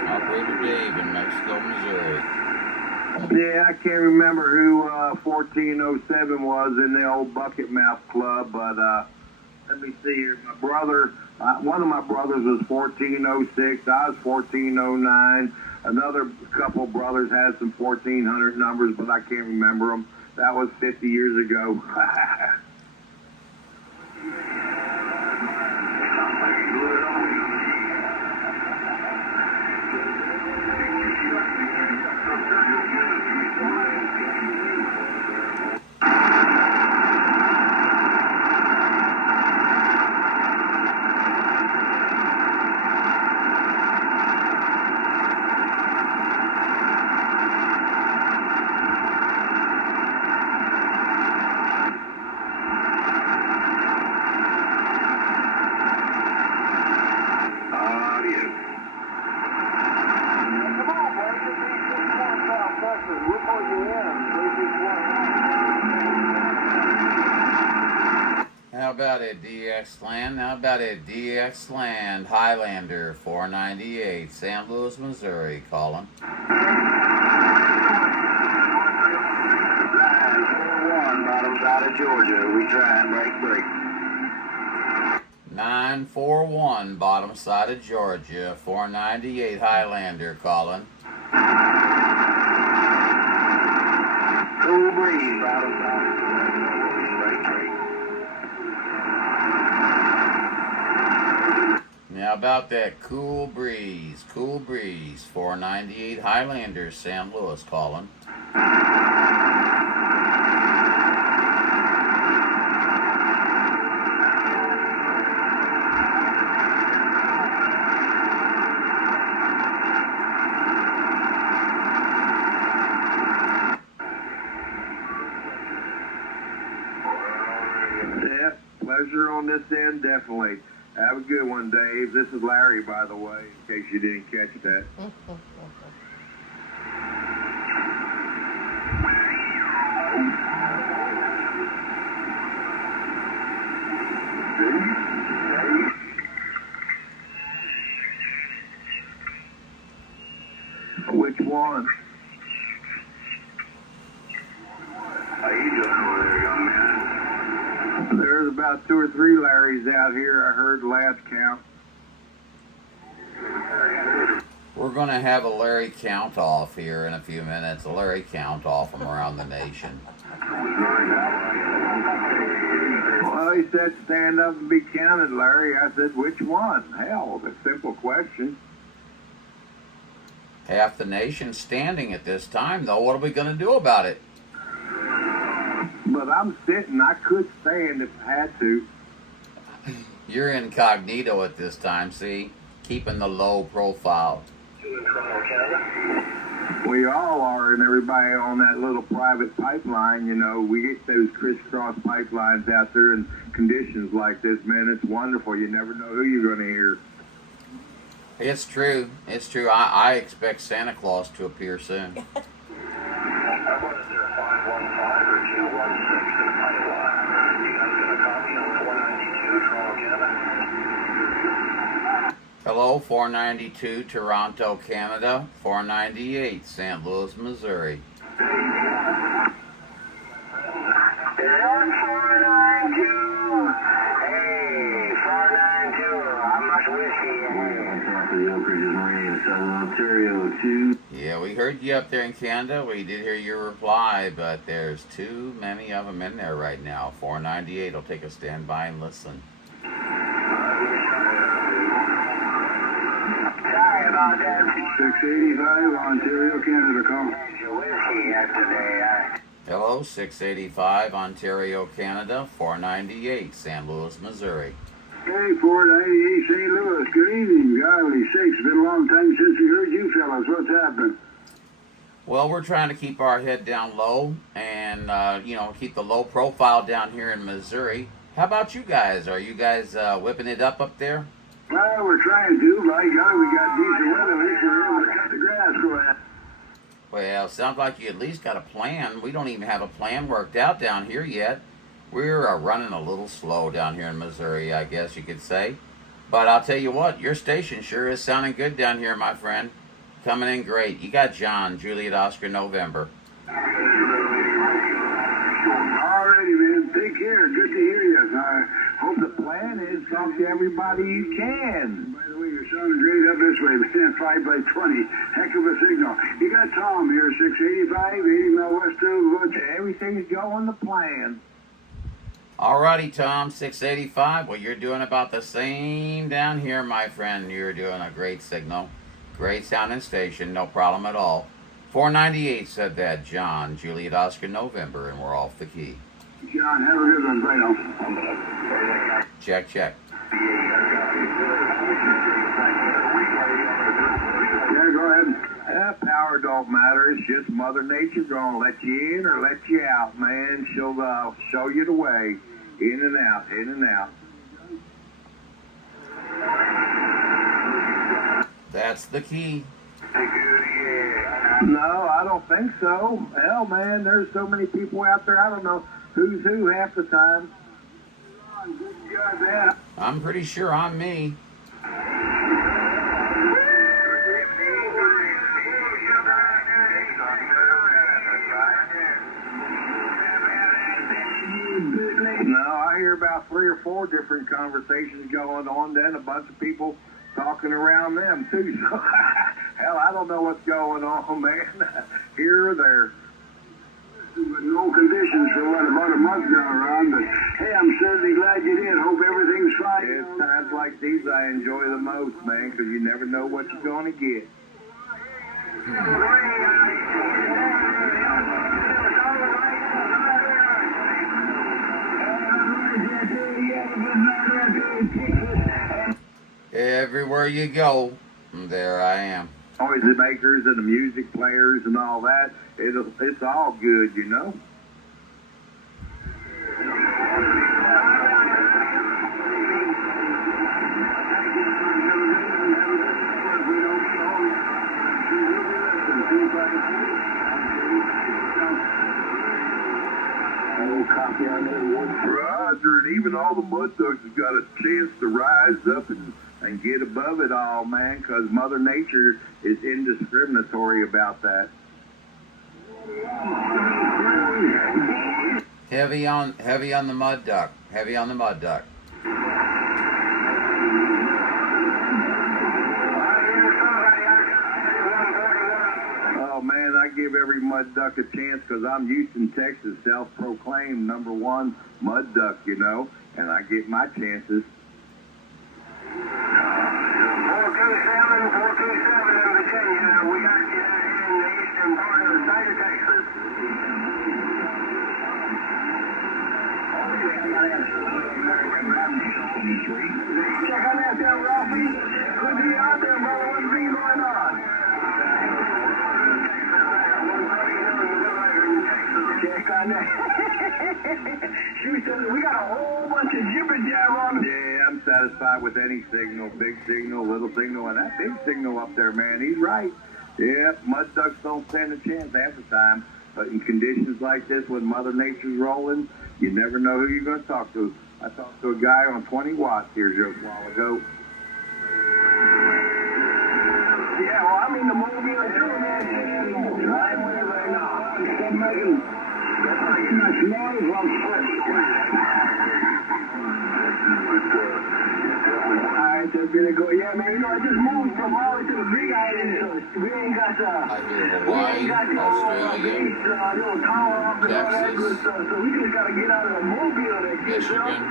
Operator Dave in Mexico, Missouri. Yeah, I can't remember who 1407 was in the old Bucket Mouth Club, but let me see here. My brother, one of my brothers was 1406. I was 1409. Another couple brothers had some 1400 numbers, but I can't remember them. That was 50 years ago. How about a DX Land? How about a DX Land Highlander 498, St. Louis, Missouri, calling. 941, bottom side of Georgia. We try and break. 941, bottom side of Georgia, 498 Highlander, calling. Cool breeze, bottom side of Georgia. Now about that cool breeze, 498 Highlander, St. Louis, calling. Yeah, pleasure on this end, definitely. Have a good one, Dave. This is Larry, by the way, in case you didn't catch that. Which one? How you doing over there, young man? There's about 2 or 3 Larrys out here, I heard last count. We're going to have a Larry count off here in a few minutes, a Larry count off from around the nation. Well, he said stand up and be counted, Larry. I said, which one? Hell, a simple question. Half the nation's standing at this time, though. What are we going to do about it? But I'm sitting. I could stand if I had to. You're incognito at this time, see? Keeping the low profile. We all are, and everybody on that little private pipeline, you know, we get those crisscross pipelines out there in conditions like this, man. It's wonderful. You never know who you're going to hear. It's true. It's true. I expect Santa Claus to appear soon. How about is there a 515 or 216 in the pipeline? You guys got a copy on 492, Toronto, Canada? Hello, 492 Toronto, Canada. 498 St. Louis, Missouri. Hey, 492. Hey, 492. How much whiskey? The Oak Ridges Marine, Southern Ontario 2. Yeah, we heard you up there in Canada. We did hear your reply, but there's too many of them in there right now. 498 will take a standby and listen. Sorry about that. 685, Ontario, Canada, call. Whiskey yesterday. Hello, 685 Ontario, Canada, 498 San Luis, Missouri. Hey, 498 St. Louis, good evening. Golly sakes, been a long time since we heard you fellas. What's happening? Well, we're trying to keep our head down low and, keep the low profile down here in Missouri. How about you guys? Are you guys whipping it up there? Well, we're trying to. By God, we got decent weather. At least we're able to cut the grass growing. Well, sounds like you at least got a plan. We don't even have a plan worked out down here yet. We're running a little slow down here in Missouri, I guess you could say. But I'll tell you what, your station sure is sounding good down here, my friend. Coming in great. You got John, Juliet, Oscar, November. Alrighty, man. Take care. Good to hear you. I hope The plan is talk to everybody you can. By the way, you're sounding great up this way, man. 5 by 20. Heck of a signal. You got Tom here, 685, 80 mile west of Butch. Everything's going to plan. Alrighty, Tom, 685. Well, you're doing about the same down here, my friend. You're doing a great signal. Great sounding station. No problem at all. 498 said that. John, Juliet, Oscar, November, and we're off the key. John, have a good one. Right on. Check, check. Yeah, go ahead. Power don't matter. It's just Mother Nature gonna let you in or let you out, man. She'll show you the way. In and out, in and out. That's the key. No, I don't think so. Hell, man, there's so many people out there. I don't know who's who half the time. Good job, man. I'm pretty sure I'm me. No, I hear about 3 or 4 different conversations going on, then a bunch of people talking around them too. So, hell, I don't know what's going on, man, here or there. But no conditions for about a month now, Ron. But hey, I'm certainly glad you did. Hope everything's fine. It's times like these I enjoy the most, man, because you never know what you're going to get. Everywhere you go, there I am. Always the makers and the music players and all that. It's all good, you know. Roger, and even all the mud ducks have got a chance to rise up and get above it all, man, because Mother Nature is indiscriminatory about that. Heavy on the mud duck. Heavy on the mud duck. Oh, man, I give every mud duck a chance because I'm Houston, Texas, self-proclaimed #1 mud duck, you know, and I get my chances. 427 in Virginia. We got you in the eastern part of the state of Texas. Check on that there, Ralphie. Could be out there, brother. What's been going on? Check on that. Shoot, we got a whole bunch of jibber jab on the... Yeah, I'm satisfied with any signal, big signal, little signal, and that big signal up there, man, he's right. Yeah, mud ducks don't stand a chance half the time, but in conditions like this, when Mother Nature's rolling, you never know who you're going to talk to. I talked to a guy on 20 watts here just a while ago. Yeah, well, I mean, the mobile too, man. Right now. Stop making much noise on foot. All right, Billy Goat. Yeah, man, you know, I just moved from all to the Big Island, so we ain't got I hear Hawaii, Australia, tower up and all that Texas, good stuff. So we just gotta get out of the mobile that gets up. Michigan.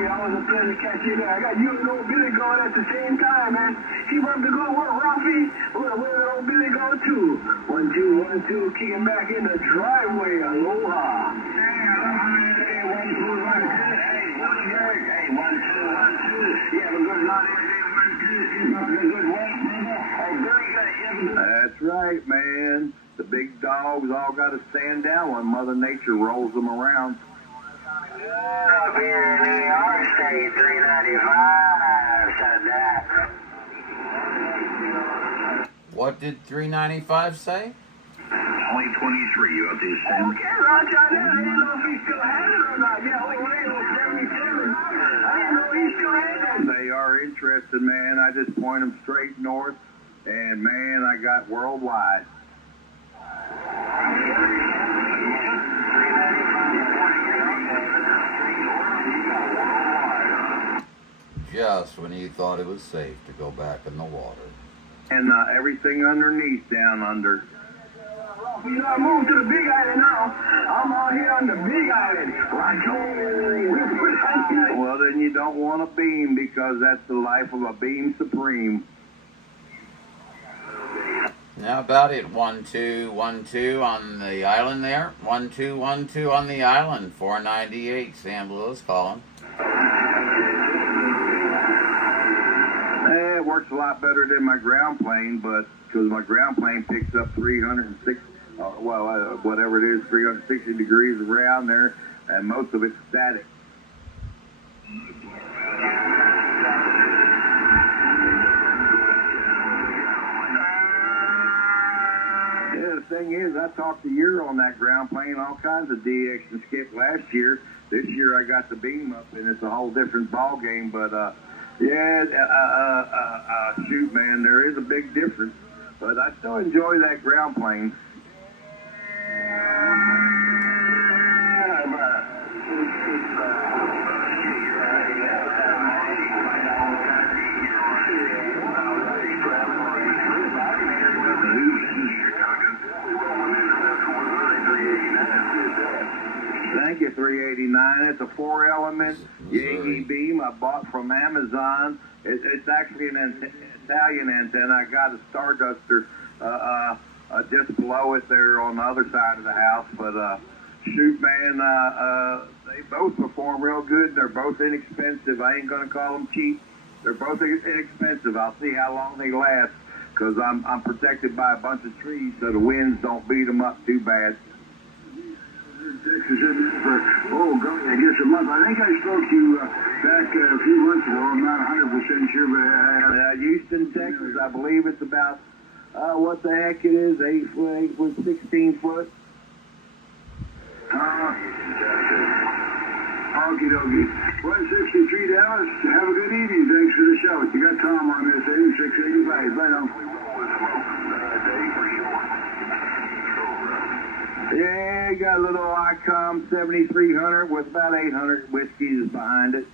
Always a pleasure to catch you there. I got you and old Billy going at the same time, man. Keep up the good work, Ralphie. Where did old Billy go to? 1, 2, 1, 2, kicking back in the driveway. Aloha. Hey, 1, 2, 1, 2. Hey, 1, 2, 1, 2. You have a good night. Keep up the good work, brother. Hey, Billy got That's right, man. The big dogs all got to stand down when Mother Nature rolls them around. Up here in the R State 395, said that. What did 395 say? Only 23, you out there, Sam. Okay, Roger, I didn't know if he still had it or not. Yeah, we were able to 77. I didn't know he still had it. They are interested, man. I just point them straight north, and man, I got worldwide. Just when you thought it was safe to go back in the water. And everything underneath down under. You know, I moved to the Big Island now. I'm out here on the Big Island. Roger. Well, then you don't want a beam because that's the life of a beam supreme. Now about it, 1 2 1 2 on the island there. 1 2 1 2 on the island. 498. Sam Lewis calling. It works a lot better than my ground plane, but because my ground plane picks up 306, whatever it is, 360 degrees around there, and most of it's static. Yeah, the thing is, I talked to Euro on that ground plane, all kinds of DX and skip last year. This year I got the beam up, and it's a whole different ball game, but shoot, man, there is a big difference. But I still enjoy that ground plane. Thank you, 389. It's a 4-element Yagi beam I bought from Amazon. It's actually an Italian antenna. I got a Starduster just below it there on the other side of the house. But shoot, man, they both perform real good. They're both inexpensive. I ain't gonna call them cheap. They're both inexpensive. I'll see how long they last because I'm protected by a bunch of trees so the winds don't beat them up too bad. Texas for, golly, I guess a month. I think I spoke to you back a few months ago. I'm not 100% sure, but Houston, Texas, I believe it's about, what the heck it is, 8 foot, 8 foot, 16 foot. Okie dokie. 163 Dallas. Have a good evening. Thanks for the show. You got Tom on this 8685. Bye now. Yeah, got a little ICOM 7300 with about 800 whiskeys behind it.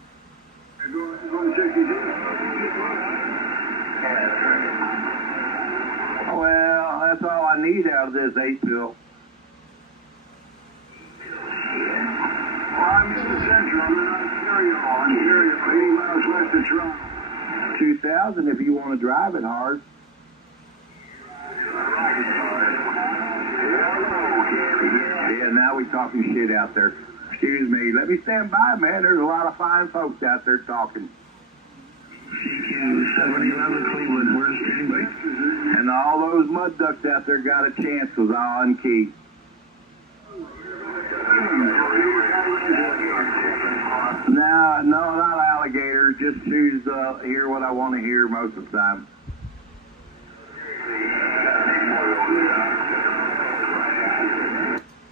Going 62. Well, that's all I need out of this 8-pill. Well, I'm in the central. I'm in Ontario, 80 miles west of Toronto. 2000 if you want to drive it hard. Yeah, now we talking shit out there. Excuse me. Let me stand by, man. There's a lot of fine folks out there talking. CQ 711 Cleveland. Where's anybody? And all those mud ducks out there got a chance because I'll unkey. No, not alligators. Just choose to hear what I want to hear most of the time.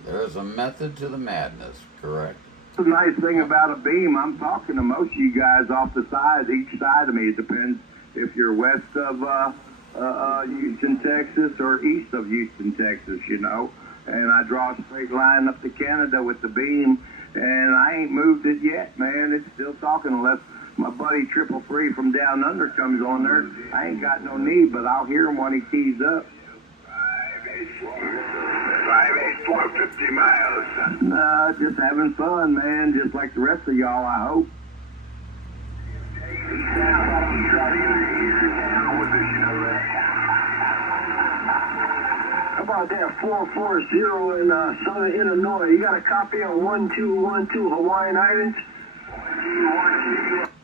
There is a method to the madness, correct? The nice thing about a beam, I'm talking to most of you guys off the side, each side of me. It depends if you're west of Houston, Texas, or east of Houston, Texas, you know. And I draw a straight line up to Canada with the beam, and I ain't moved it yet, man. It's still talking unless my buddy Triple Free from down under comes on there. I ain't got no need, but I'll hear him when he keys up. 584, 50 miles. Nah, just having fun, man, just like the rest of y'all, I hope. How about that 440 in southern Illinois? You got a copy of 1212 Hawaiian Islands?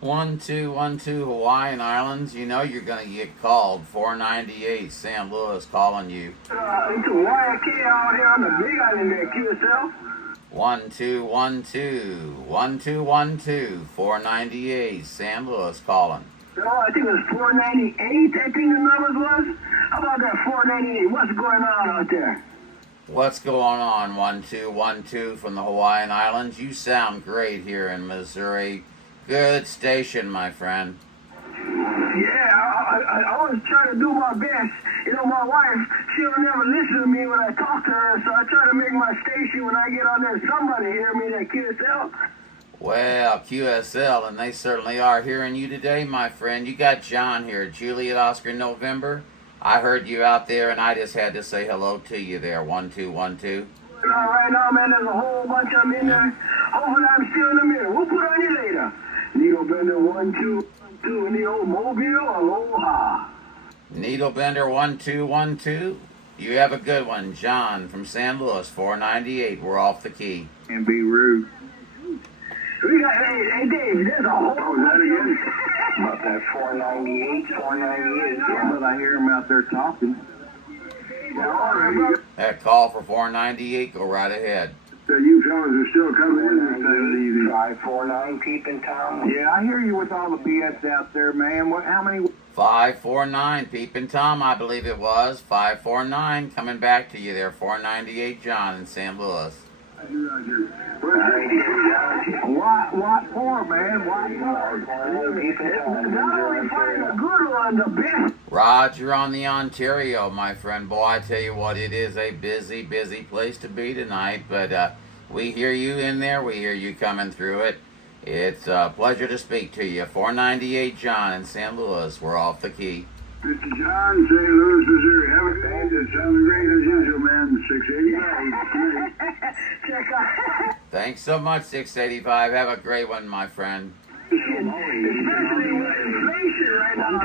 1212 Hawaiian Islands. You know you're gonna get called. 498 San Luis calling you. Into Waikiki out here on the Big Island there, QSL. 1212 498 San Luis calling. Oh, I think it was 498, I think the numbers was. How about that 498? What's going on out there? What's going on, 1212 from the Hawaiian Islands? You sound great here in Missouri. Good station, my friend. Yeah, I always try to do my best. You know, my wife, she'll never listen to me when I talk to her, so I try to make my station when I get on there, somebody hear me, that QSL. Well, QSL, and they certainly are hearing you today, my friend. You got John here, Juliet Oscar November. I heard you out there, and I just had to say hello to you there, 1212. Right now, man, there's a whole bunch of them in there. Hopefully I'm still in the mirror. We'll put on you later. Needle Bender 1212 in the old Mobile, aloha. Needle Bender 1212. You have a good one, John from San Luis, 498. We're off the key. And be rude. We got, hey Dave, there's a whole bunch of them. About that 498. Yeah, but I hear him out there talking. That call for 498, go right ahead. So you fellas are still coming in this time of the evening. 549, peeping Tom. Yeah, I hear you with all the BS out there, man. How many? 549, Peepin' Tom, I believe it was. 549, coming back to you there, 498 John in San Luis. What for, man? What for? Not only find a good one, the best. Roger on the Ontario, my friend. Boy, I tell you what, it is a busy, busy place to be tonight, but we hear you in there. We hear you coming through it. It's a pleasure to speak to you. 498 John in San Luis. We're off the key. Mr. John, St. Louis, Missouri. Have a good day. It sounds great as usual, man. 685. Check out. Thanks so much, 685. Have a great one, my friend. Especially with inflation right now.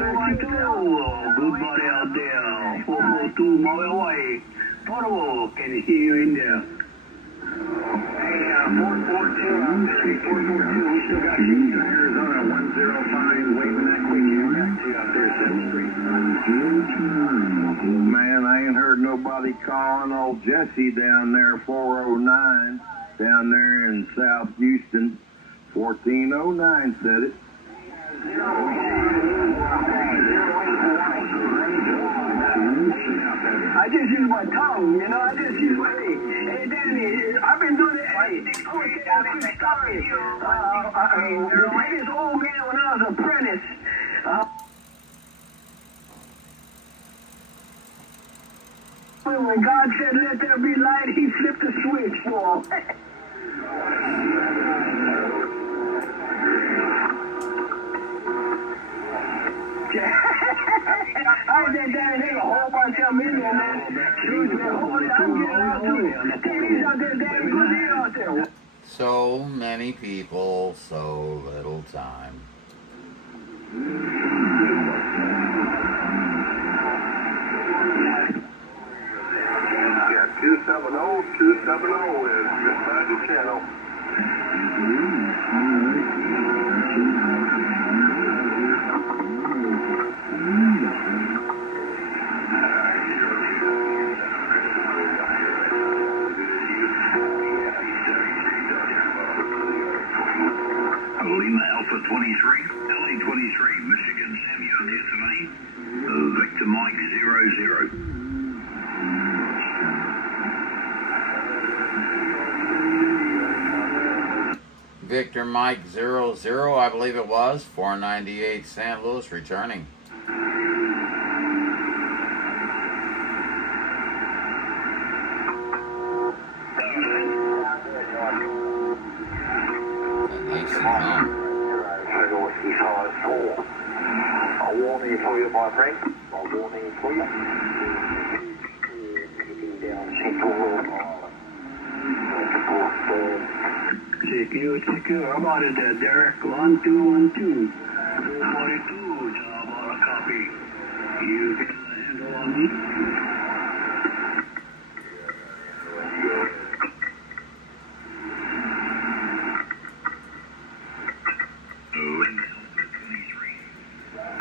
Good body out there. 442 mile away. Portable, can you hear you in there? Hey, 442, I'm 442. We still got Houston, Arizona, 105, waving that quick here back to you out there, 7th Street. Man, I ain't heard nobody calling old Jesse down there, 409, down there in South Houston. 1409 said it. I just use my tongue, you know, I just use my, hey Danny, I've been doing it, hey, I want to tell you a quick story. This old man when I was an apprentice, when God said let there be light, he flipped the switch for him. I said, Danny, there's a whole bunch of them in there, man. Shoot, man, hopefully I'm getting out too. TV's out there, Danny, good deal out there. So many people, so little time. Yeah, 270 is just find the channel. Lima Alpha 23, LA 23, Michigan, Sammy on the SMA, Victor Mike 00. Victor Mike 00, I believe it was, 498 St. Louis returning. AC home. A warning for you, my friend. A warning for you. Heading down Central Road Island. Secure. I'm on it, Derek. 1212. 42, job on a copy. You get the handle on me?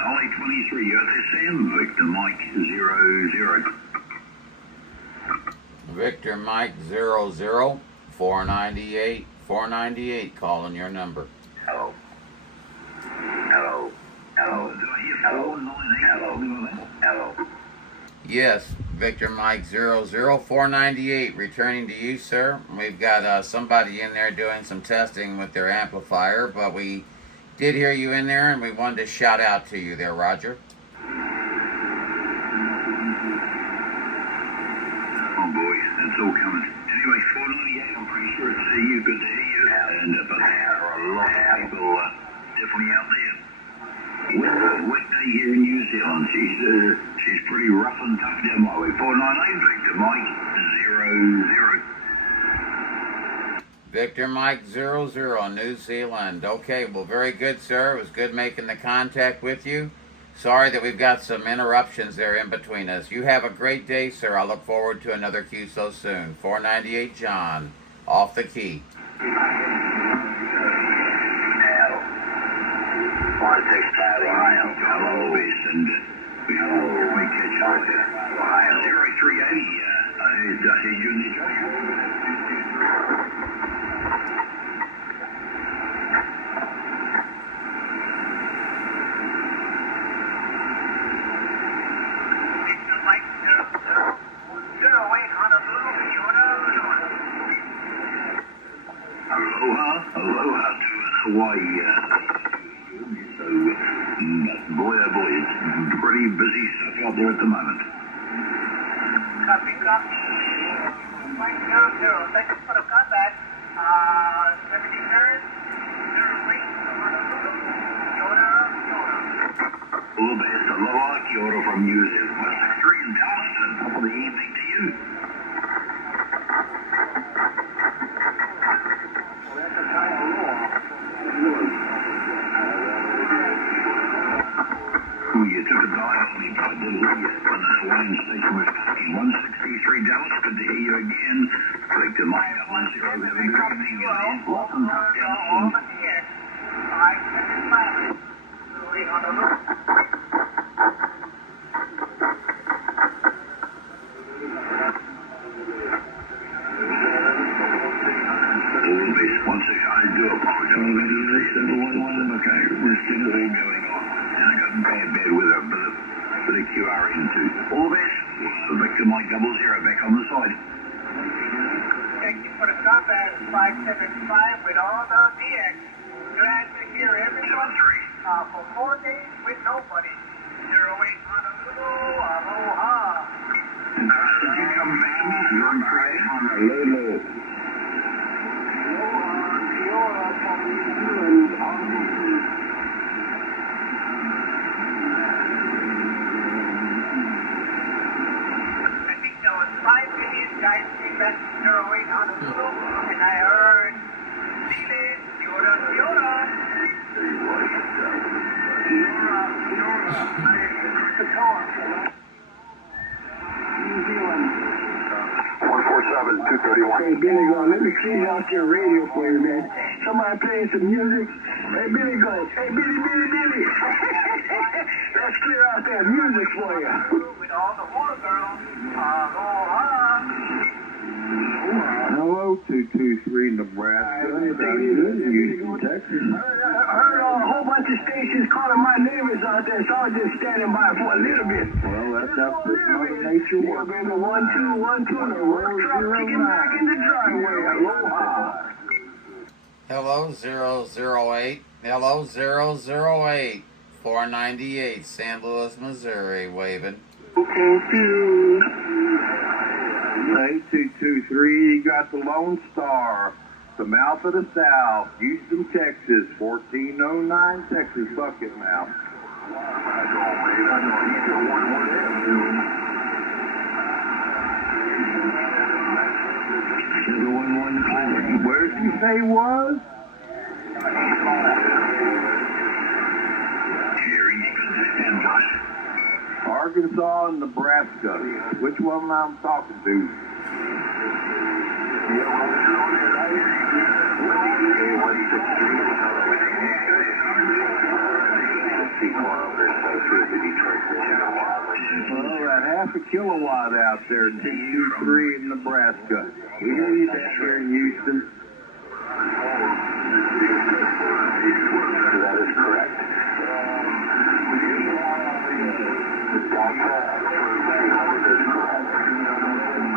Ollie 23, you're the same. Victor Mike 00. Victor Mike 00, 498 calling your number. Hello. Hello. Hello. Do I hear 498? Hello. Yes, Victor Mike 00, 498 returning to you, sir. We've got somebody in there doing some testing with their amplifier, but we did hear you in there and we wanted to shout out to you there, Roger. Oh boy, that's all coming. Anyway, 498, I'm pretty sure it's you. Good to hear you. And but there are a lot of people definitely out there. Weekday here in New Zealand. She's pretty rough and tough down my way. 498, Victor Mike 00. Victor Mike 00, New Zealand. Okay, well, very good, sir. It was good making the contact with you. Sorry that we've got some interruptions there in between us. You have a great day, sir. I look forward to another Q so soon. 498 John, off the key. 165 Ohio. Hello, base, and we catch up there. Ohio 0380. Is you in the Aloha to Hawaii. So, boy, oh boy, it's pretty busy stuff out there at the moment. Copy. Mike 00. Thank you for the contact. 73rd, 08, Yoda. All the best. Aloha, kia ora from New Zealand. 163 in Dallas, and top of the evening to you. You took a dive on me, but I did hear you when the Hawaiian station was talking. 163 Dallas, good to hear you again. Victor Mike 10, have a good evening. Lots and lots of once again, I do apologize. Okay, we're still all going on. And I got bad weather, but a QR into. All the best. Victor Mike 00 back on the side. Thank you for the contact. 575 with all the DX. Glad to hear everyone. 73. For 4 days with nobody. 08 Honolulu. Aloha. Did you come back to me? You're on Honolulu. I think there was 5 million guys came back to 08 Honolulu, and I heard Chile, Yoda. New Zealand. 147-231. Hey, Billy Go, let me clean out your radio for you, man. Somebody playing some music. Hey, Billy Go. Hey, Billy. Let's clear out that music for you. With all the water girls. Aloha. Hello, 223 Nebraska. Houston, Texas. I heard a whole bunch of stations calling my neighbors out there, so I was just standing by for a little bit. Well, that's how Mother Nature works. Baby, 1, 2, 1, 2, and the work truck kicking back in the driveway. Aloha. Hello 008. Hello 008. 498 St. Louis, Missouri, waving. 8223, you got the Lone Star. The mouth of the South, Houston, Texas, 1409 Texas bucket mouth. Where did you say he was? Arkansas and Nebraska. Which one I'm talking to? Well, that half a kilowatt out there, 223 in Nebraska. We hear you down here in Houston.